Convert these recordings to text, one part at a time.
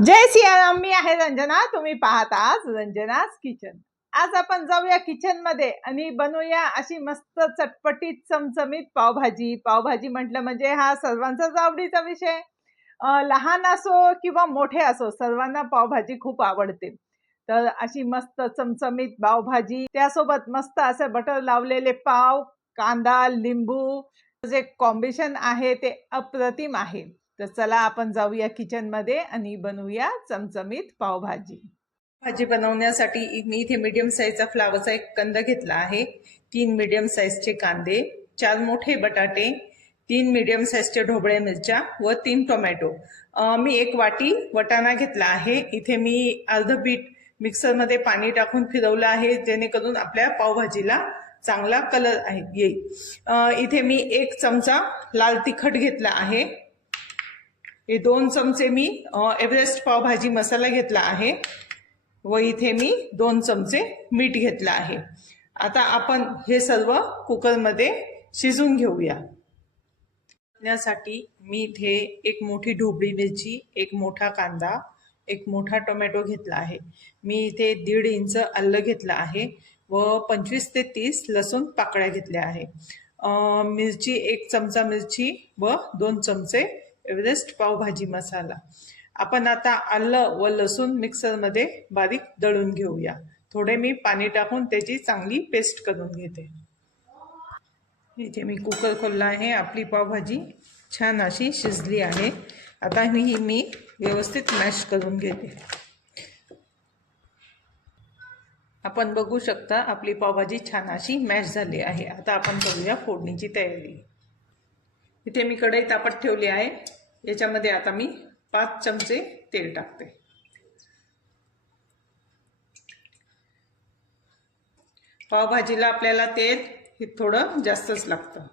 जय सियाराम, मी आहे रंजना. तुम्ही पाहत आहात रंजनास किचन. आज आपण जाऊया किचन मध्ये आणि बनवूया अशी मस्त चटपटीत चमचमीत पावभाजी. पावभाजी म्हटलं म्हणजे हा सर्वांचाच आवडीचा विषय. लहान असो किंवा मोठे असो, सर्वांना पावभाजी खूप आवडते. तर अशी मस्त चमचमीत पावभाजी, त्यासोबत मस्त असे बटर लावलेले पाव, कांदा, लिंबू, जे कॉम्बिनेशन आहे ते अप्रतिम आहे. तर चला आपण जाऊया किचन मध्ये आणि बनवूया चमचमीत पावभाजी. भाजी बनवण्यासाठी मी इथे मीडियम साईजचा फ्लावरचा एक कंद घेतला आहे, 3 मीडियम साईजचे कांदे, 4 मोठे बटाटे, 3 मीडियम साईजचे ढोबळे मिरच्या व 3 टोमॅटो. मी 1 वाटी वटाणा घेतला आहे. इथे मी अर्ध बीट मिक्सरमध्ये पाणी टाकून फिरवलं आहे, जेणेकरून आपल्या पावभाजीला चांगला कलर येईल. इथे मी 1 चमचा लाल तिखट घेतला आहे. हे 2 चमचे मी एव्हरेस्ट पावभाजी मसाला घेतला आहे व इथे मी 2 चमचे मीठ घेतलं आहे. आता आपण हे सर्व कुकरमध्ये शिजून घेऊया. त्यासाठी मी इथे 1 मोठी ढोबळी मिरची, 1 मोठा कांदा, 1 मोठा टोमॅटो घेतला आहे. मी इथे 1.5 इंच आलं घेतलं आहे व 25 ते 30 लसूण पाकळ्या घेतल्या आहे. मिरची 1 चमचा मिरची व 2 चमचे एव्हरेस्ट पावभाजी मसाला. आपण आता आलं व लसूण मिक्सरमध्ये बारीक दळून घेऊया. थोडे मी पाणी टाकून त्याची चांगली पेस्ट करून घेते. इथे मी कुकर खोलला आहे. आपली पावभाजी छान अशी शिजली आहे. आता मी व्यवस्थित मॅश करून घेते. आपण बघू शकता आपली पावभाजी छान अशी मॅश झाली आहे. आता आपण करूया फोडणीची तयारी. इथे मी कढई तापत ठेवली आहे. याच्यामध्ये आता मी 5 चमचे तेल टाकते. पावभाजीला आपल्याला तेल हे थोडं जास्तच लागतं.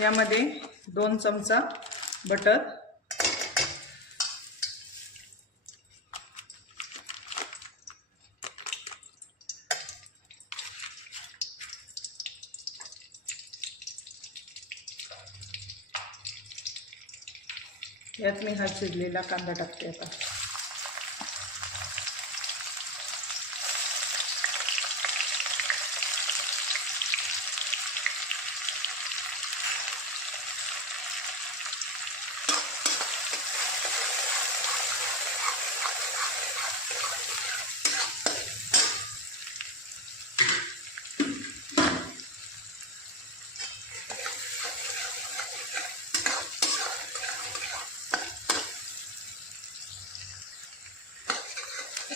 यामध्ये 2 चमचा बटर, यात मी हा चिरलेला कांदा टाकते. आता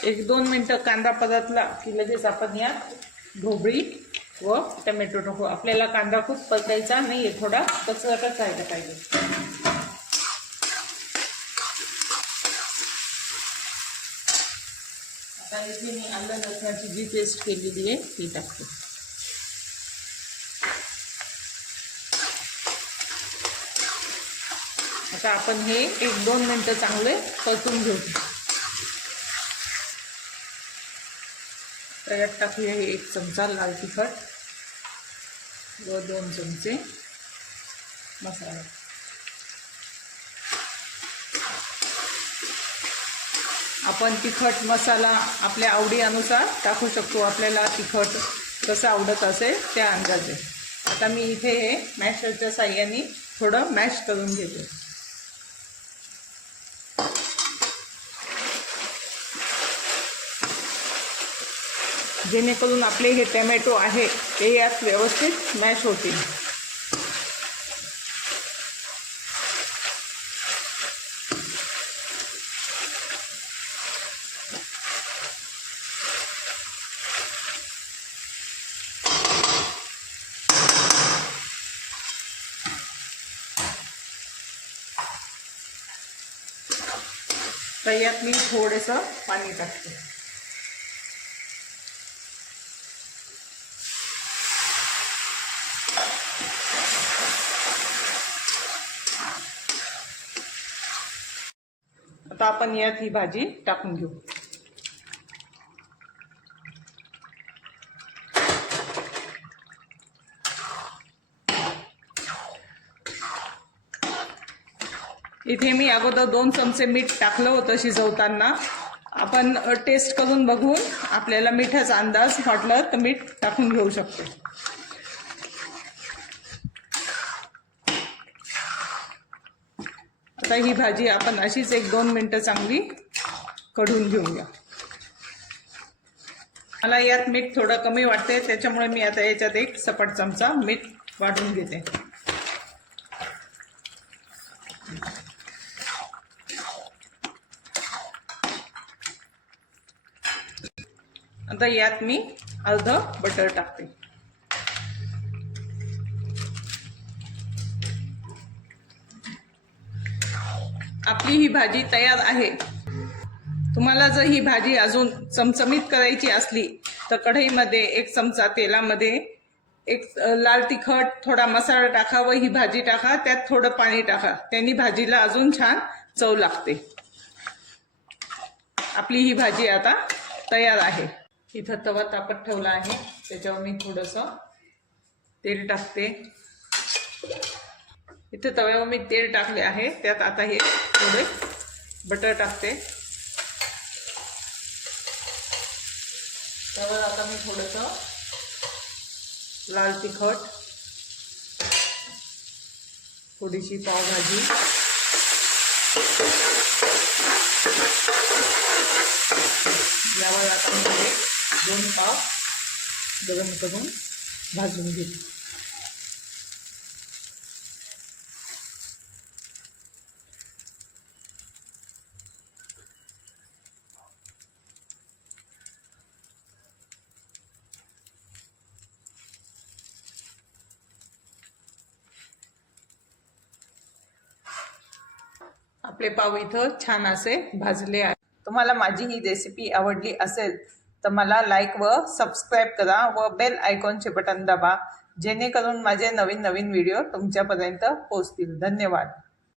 एक 2 मिनिटं कांदा परतला की लगेच आपण यात ढोबळी व टोमॅटो टाकू. आपल्याला कांदा खूप परतायचा नाही, थोडा कचरटच राहायला पाहिजे. आता इथे मी आलं लसणाची जी पेस्ट केलेली आहे ती टाकते. आता आपण हे 1-2 मिनिटं चांगले परतून घेऊ. यात टाकूया 1 चमचा लाल तिखट व 2 चमचे मसाला. आपण तिखट मसाला आपल्या आवडीनुसार टाकू शकतो. आपल्याला तिखट कसं आवडत असेल त्या अंदाजे. आता मी इथे हे मॅशरच्या साहाय्याने थोडं मॅश करून घेते. जेणेकरून आपले हे टोमॅटो आहे ते यात व्यवस्थित मॅश होतील. तर यात मी थोडंसं पाणी टाकते. आता आपण यात ही भाजी टाकून घेऊ. इथे मी अगोदर 2 चमचे मीठ टाकलं होतं शिजवताना. आपण टेस्ट करून बघून आपल्याला मिठाचा अंदाज वाटलं तर मीठ टाकून घेऊ शकतो. आता ही भाजी आपण अशीच 1-2 मिनिटं चांगली कढून घेऊया. मला यात मीठ थोडं कमी वाटते, त्याच्यामुळे मी आता याच्यात 1 सपाट चमचा मीठ वाढवून घेते. आता यात मी अर्ध बटर टाकते. आपली ही भाजी तयार आहे. तुम्हाला जर ही भाजी अजून चमचमीत करायची असली तर कढईमध्ये 1 चमचा तेलामध्ये 1 लाल तिखट, थोडा मसाला टाका व ही भाजी टाका. त्यात थोडं पाणी टाका. त्यांनी भाजीला अजून छान चव लागते. आपली ही भाजी आता तयार आहे. इथं तवा तापत ठेवला आहे, त्याच्यावर मी थोडंसं तेल टाकते. इथे तव्यावर मी तेल टाकले आहे, त्यात आता हे थोडे बटर टाकते. त्यावर आता मी थोडंसं लाल तिखट, थोडीशी पावभाजी, यावर आता मी 2 पाव गरम करून भाजून घेते. आपले पाव इथं छान असे भाजले आहे. तुम्हाला माझी ही रेसिपी आवडली असेल तर मला लाईक व सबस्क्राईब करा व बेल आयकॉनचे बटन दाबा, जेणेकरून माझे नवीन नवीन व्हिडिओ तुमच्यापर्यंत पोहोचतील. धन्यवाद.